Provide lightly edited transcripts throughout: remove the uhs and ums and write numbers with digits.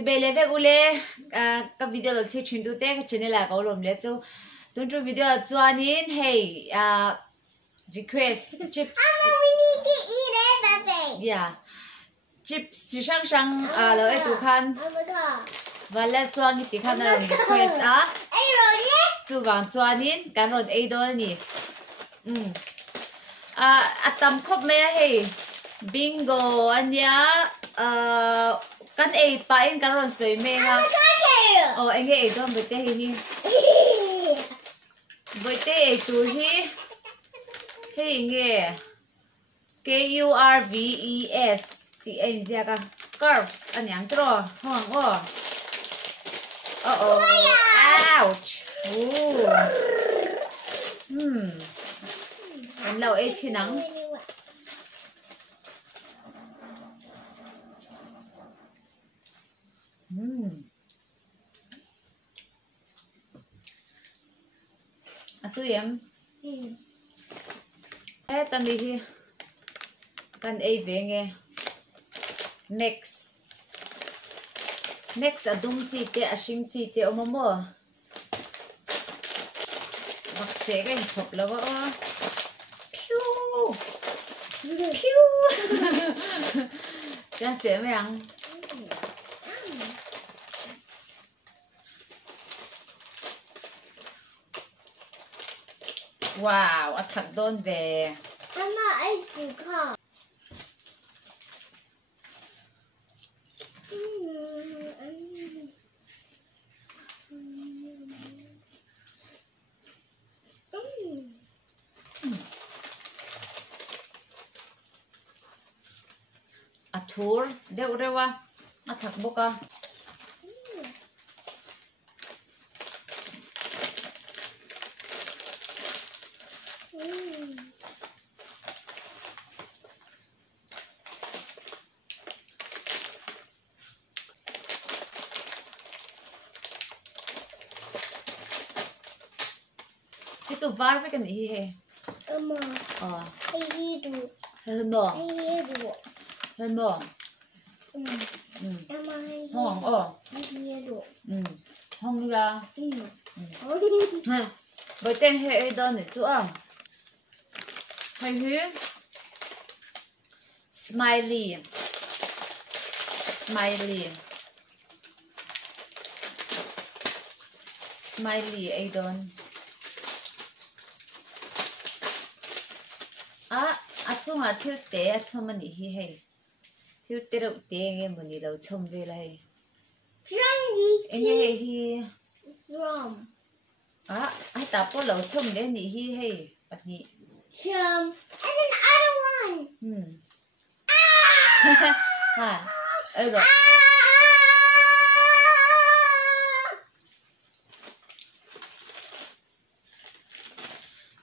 si bê lê vek ule các video được chia sẻ tụi cái channel là có làm lẽ cho tuần trước video cho nên hey request chips. Mama, we need to eat it, Pepe. Yeah, chips chỉ sang là tụi khăn và là cho những cái khăn là request Ai rồi đấy? chú vàng cho nên cái rồi ấy đó nhỉ. Tầm khóc mẹ hey bingo anh nhá kan e pa in karon soy me nga anh nghe do bete hi bete tu hi hey nghe curves ti en zia ka curves anyang tro hong ouch anh lâu e chi nắng tụi em tâm đi thì cần ấy về nghe mix ở đông chi tệ ở sinh chi tệ mà mua mặc sẽ cái hộp là vợ piu chẳng sẽ mấy ăn wow, thật đôn về. Mama, ai phụ khóc. Tour, đeo ra wa, thật boka. Itu var với cái này he. Mama. Ai hidu. Hơn mỏng. Ai hidu. Hơn mỏng. Mama ai hidu. Mỏng Ai hidu. Không ra. Bởi tên hệ đơn để chú ạ. Hay hứ. Smiley. Smiley ấy đơn. Chung thiếu tế chung mà nỉ hi hay thiếu tế đâu tế nghe mà nỉ đâu chung về lại anh nghe hi ai ta có lâu chung để nỉ hi hay bắt nỉ and another one ha rồi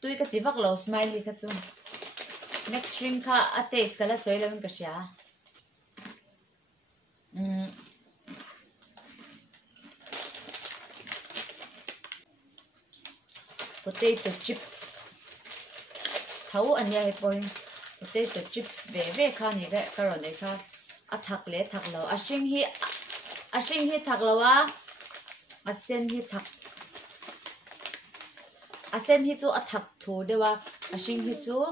tôi cái gì vắt lâu smiley cái chung next string ka taste kala soy lang ka siya. Potato chips. Thau anya he point. Potato chips ve kha ni ga karon de kha athak le thak lo asing hi thak lawa asen hi chu athak thu dewa asing hi chu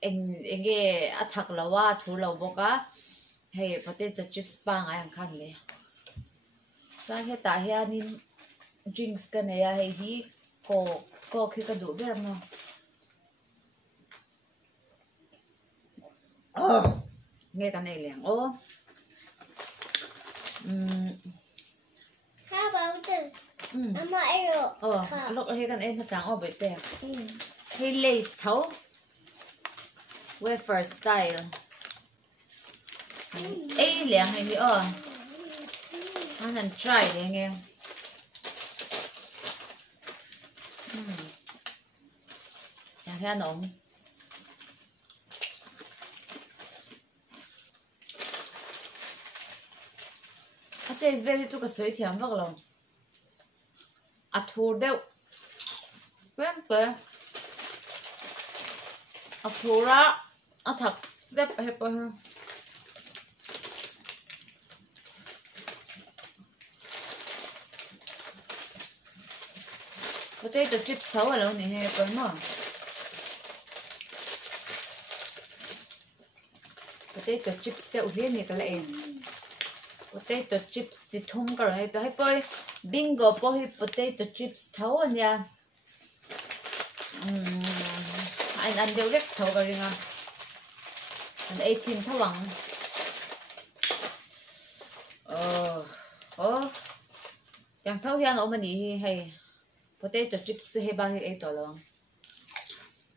enge athak lawa thu lo boka hey potato chips pa nga yang khan le sa he ta he anin drinks ka ne ya he hi ko khi ka du ber no nghe cái này liền how about this Mama arrow lúc hay cái em sáng bởi bè hay lace thấu wafer style ấy liền hay nữa anh làm try để nghe chẳng thấy nóng Taste very tu ka soi thiam vak lo a thur deuh quen quen a thura a thak step he pa potato chips thấu ở lâu này hay bơi mà potato chips cái uống này cái này potato chips thì thùng cái này tôi hay bơi bingo bơi potato chips thấu anh nha anh ăn đều rất thấu cái gì à anh 18 thấu bằng chẳng thấu hiện ông mình hay potato chips tôi hay bao cái đó luôn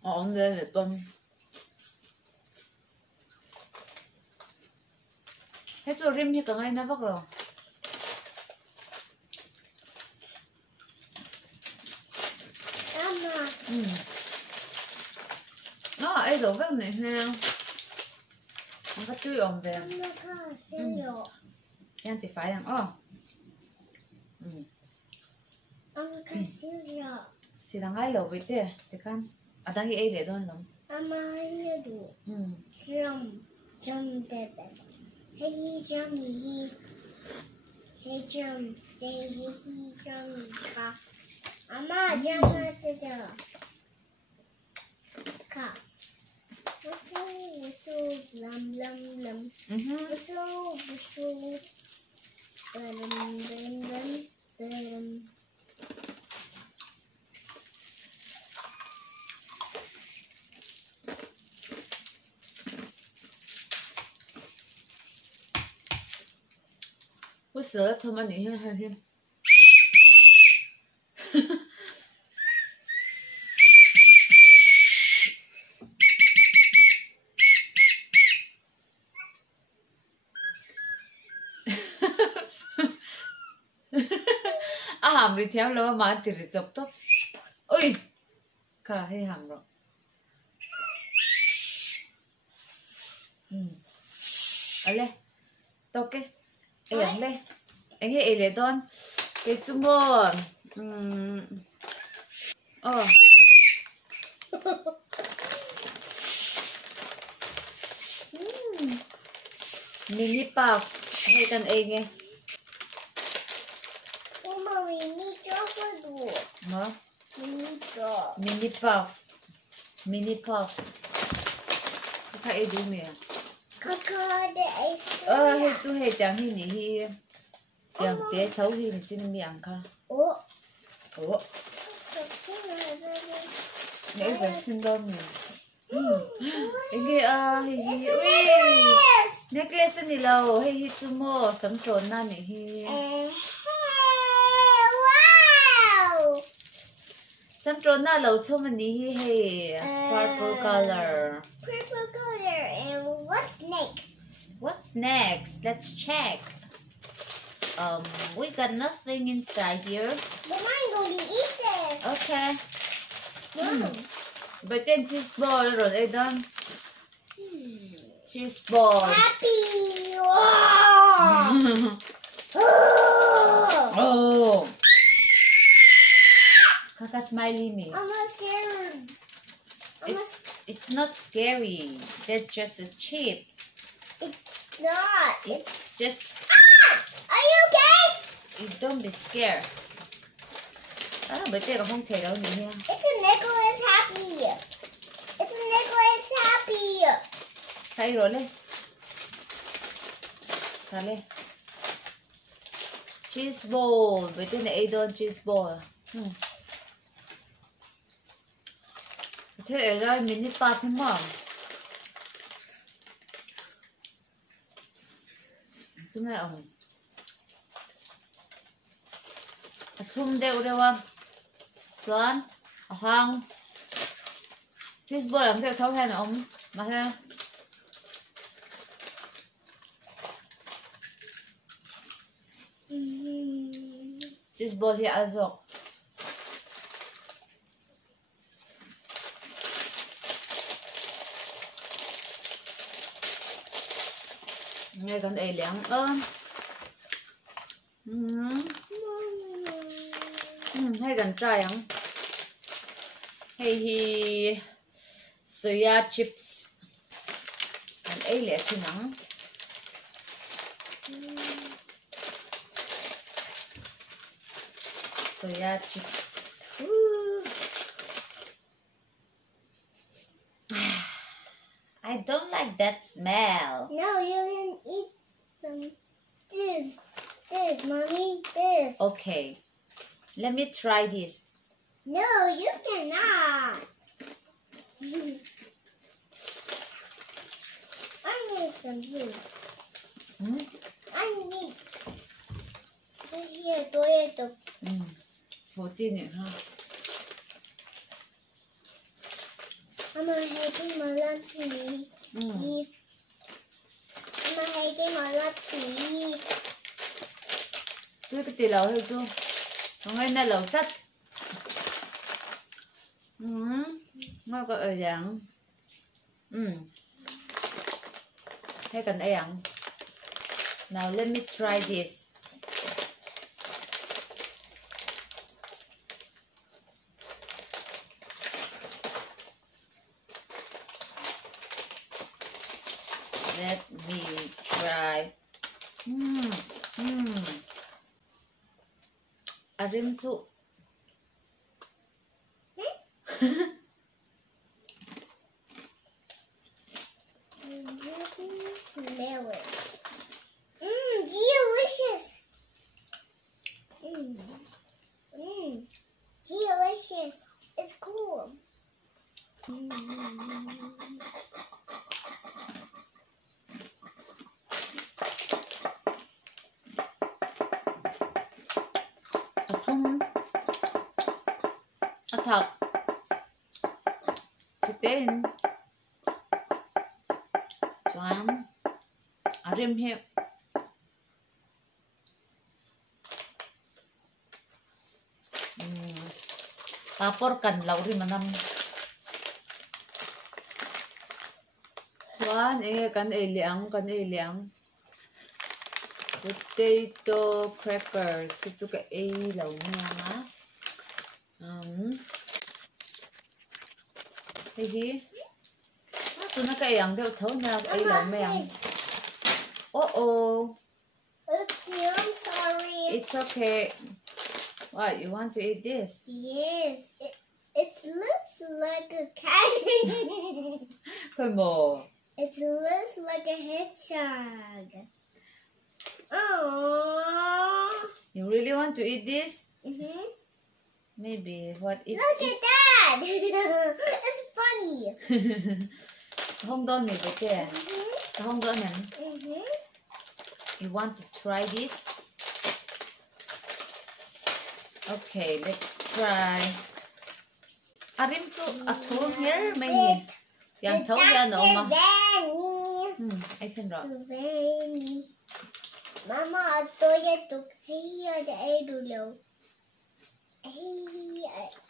ông đây là tôm hết rồi rim thì cả ngày nó vắt rồi nó ấy đồ vắt này ha ông có chui ổn về em thì phải làm si đang ai lâu vậy thế kan ada cái ấy để đó lắm jump hey jump ka ama jump the ka wusu lam wusu不死他妈你还是hàm đi theo lo mà chỉ chụp tốt ui cả hay hàm rồi ở đây tốt cái anh đây anh ấy để đón cái chung bò mini puff hay cần anh nghe hả mini puff thấy đủ mẹ hay chú hay chẳng hay nhỉ chẳng té thấu hi mình xin miệng cả nãy giờ xin đâu mình anh kia hi ui necklace này lâu hay chú mua sắm tròn na này hi sắm tròn na lâu cho mình đi hi purple color and what's next let's check we got nothing inside here. But I'm going to eat this. Okay. But then cheese ball rồi đây done. Cheese ball. Happy. Oh. Kaka smiley me. I'm scared. It's not scary. They're just a chip. It's not. It's just. Are you okay? Don't be scared. Bởi đây không thể đâu nhỉ? It's a Nicholas Happy. It's a Nicholas Happy. Thấy rồi lên. Thả lên. Cheese ball. Bởi đây này Adon cheese ball. Thế ở đây mình đi pa thêm mà. Chúng này ông. Thum đều đều à. Tuan, hang. Cheese ball làm theo thấu hen ông. Mà theo. Cheese ball thì ăn rồi. Nghe con ấy lén hay gần trai không? Hay hi soya chips. Con ấy lẻ thì nắng. Soya chips. I don't like that smell. No, you can eat some. This, mommy, this. Okay, let me try this. No, you cannot. I need some food. I need. Here, toilet. Phổ tin nhỉ ha. I'm having my lunch meat. I'm having my lunch meat. Tôi cái tiền lẩu hay chưa? Còn ngay này lẩu chắc. Nó có ở dạng. Hay cần ấy ăn. Now let me try this. Let me try. Arim too. Smell it. Delicious. Delicious. It's cool. Thật chicken Joan Arim here papor kan lau ri manam Joan kan liang potato crackers itu ke lau nya hi tôi nó cái ăn theo thấu nhau ấy là mẹ ăn oh Oops, I'm sorry. It's okay. What, you want to eat this? Yes, it looks like a cat. Come on. It looks like a hedgehog. Oh. You really want to eat this? Maybe what is Look at that! It's funny. Không đôi mì với kìa. Không đôi nè. You want to try this? Okay, let's try. Arim to a tool here, maybe. Yang thấu ra nữa mà. Anh xin rồi. Mama, tôi tục thấy để đủ lâu.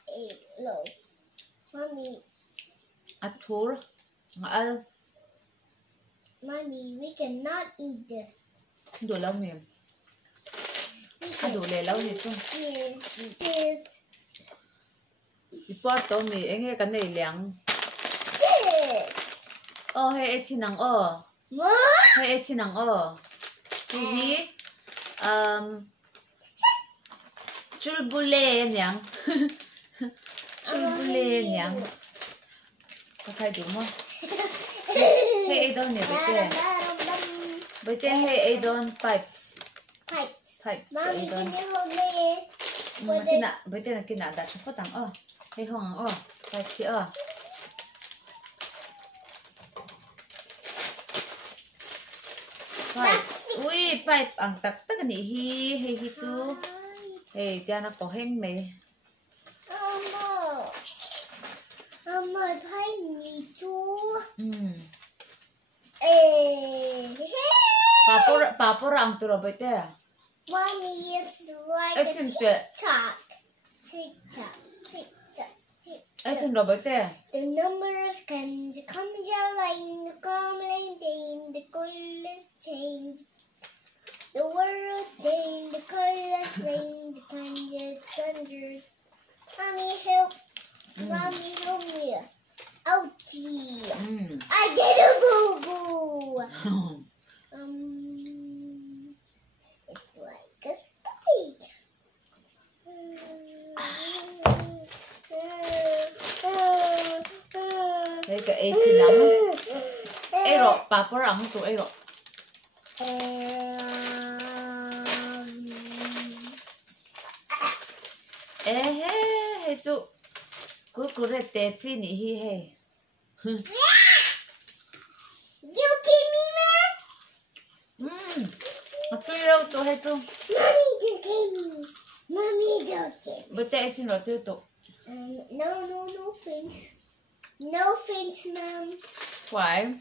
Hello, mommy. A tour. Mommy, we cannot eat this. Đồ lâu mềm. Đồ lề lâu gì không? Yes. Bỏ tao mì anh nghe cái này liang. Hey chị nắng Hey chị nắng Hi Chulbule nhang. Chulbule nhang. Có khai đúng không? Hey Adon nè bây giờ hey Adon pipes. Mommy, can you hold me? Bây giờ là cái nào đặt cho có tặng hey hong pipes chị pipe. Ui pipe ang tak ni hi tu. Hey, dia nak kohen me. Mama, pay me too. Papor ang tu robot ya. Mommy, it's like a tick-tock. It's in robot ya. The numbers can come down the common day, the colors change. The world thing, the colors thing, the kind of thunders. Mommy, help. Mommy, help me. Ouchie. I get a boo-boo. It's like a spike. Đây cái chị nắm. ero papor ang tu ero he chu kurkure te chi ni hi he You give me, Mom? Tui rau tu he tu Mommy, you give me. Mommy, don't give me. bute e chin ro tu tu No thanks. No thanks, Mom. why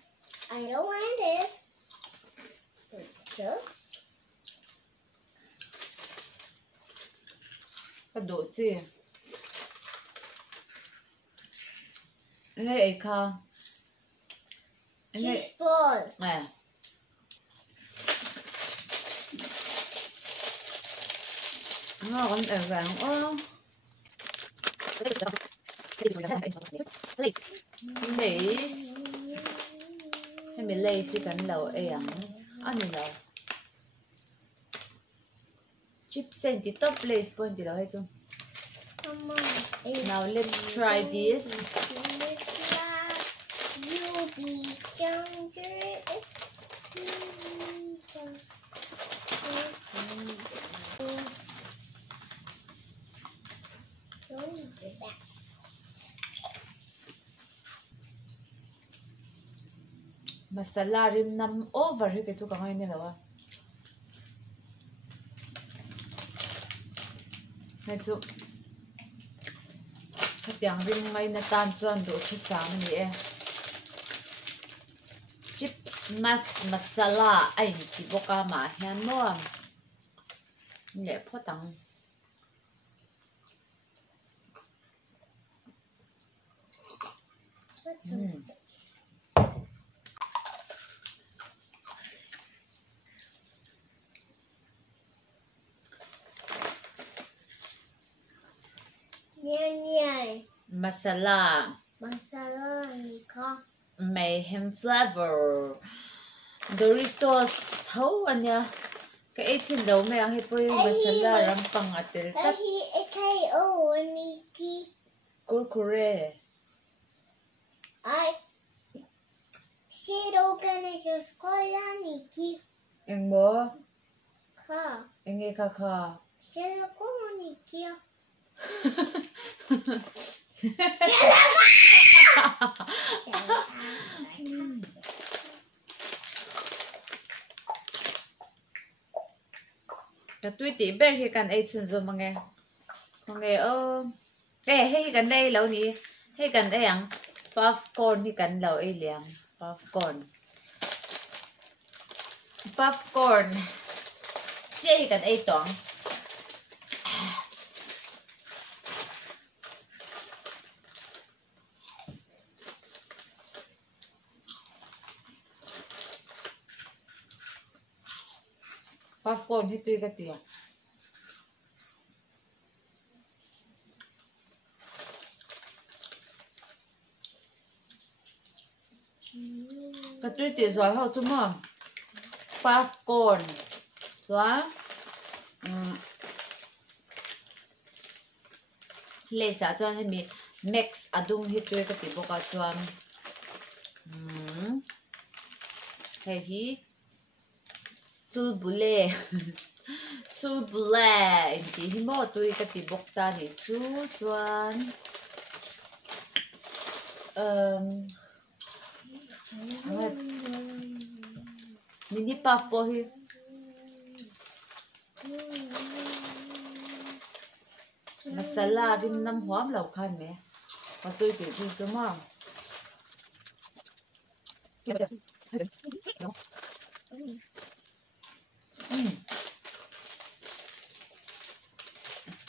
I don't want this. So? ka do chi nghe ai kha Cheese ball. ngon ở vàng ô Lace hay mình lace cái lẩu ấy ăn ăn lẩu chips and the top lace point the lẩu chứ Come on. now let's try this You'll be stronger. masala rim nam over hi ke chu ka ngai ne lawa he chu khatiang rim ngai na tan chuan do thu sa ma ni e chips masala ai ti boka ma hian no le photang masala mayhem flavor Doritos thau anya ka e thin lo me ang he poi masala ram pang atel tat kurkure engbo enge ka kha ka tui ti ber hi kan ai chun zo mange o he kan dai lo ni he kan ai ang popcorn hi kan lo ai liang popcorn che hi kan ai tong popcorn hi tui ka tia ka tui ti zoi ho chu mo popcorn zwa le sa chuan he mi mix adung hi tui ka ti boka chuan he hi chulbule inti hi mo tui ka ti bok ta ni chu chuan mini puff po hi masala rim nam huam lau khan me ka tui ti chu ma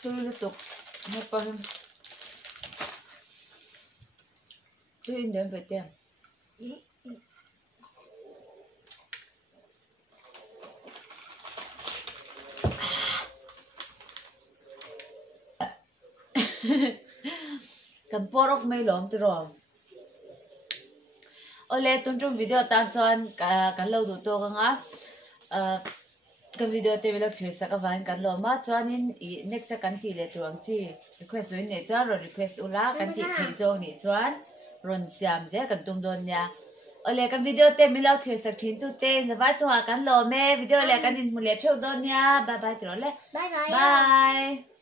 tui lu tuk mo pa tui in den pe tem kan porok mai lom tu rom ole tun tum video tan chuan kan lo du to nga kan video te velak thir sak awan kan lo ma chuan in next kan ti le tuang chi request win ne chuan ro request ula kan ti thei zo ni chuan ron siam je kan tum don nya ole kan video te milau thir sak thin tu te zawa chunga kan lo me video le kan in mule theu don ya bye bye tro le Bye bye. bye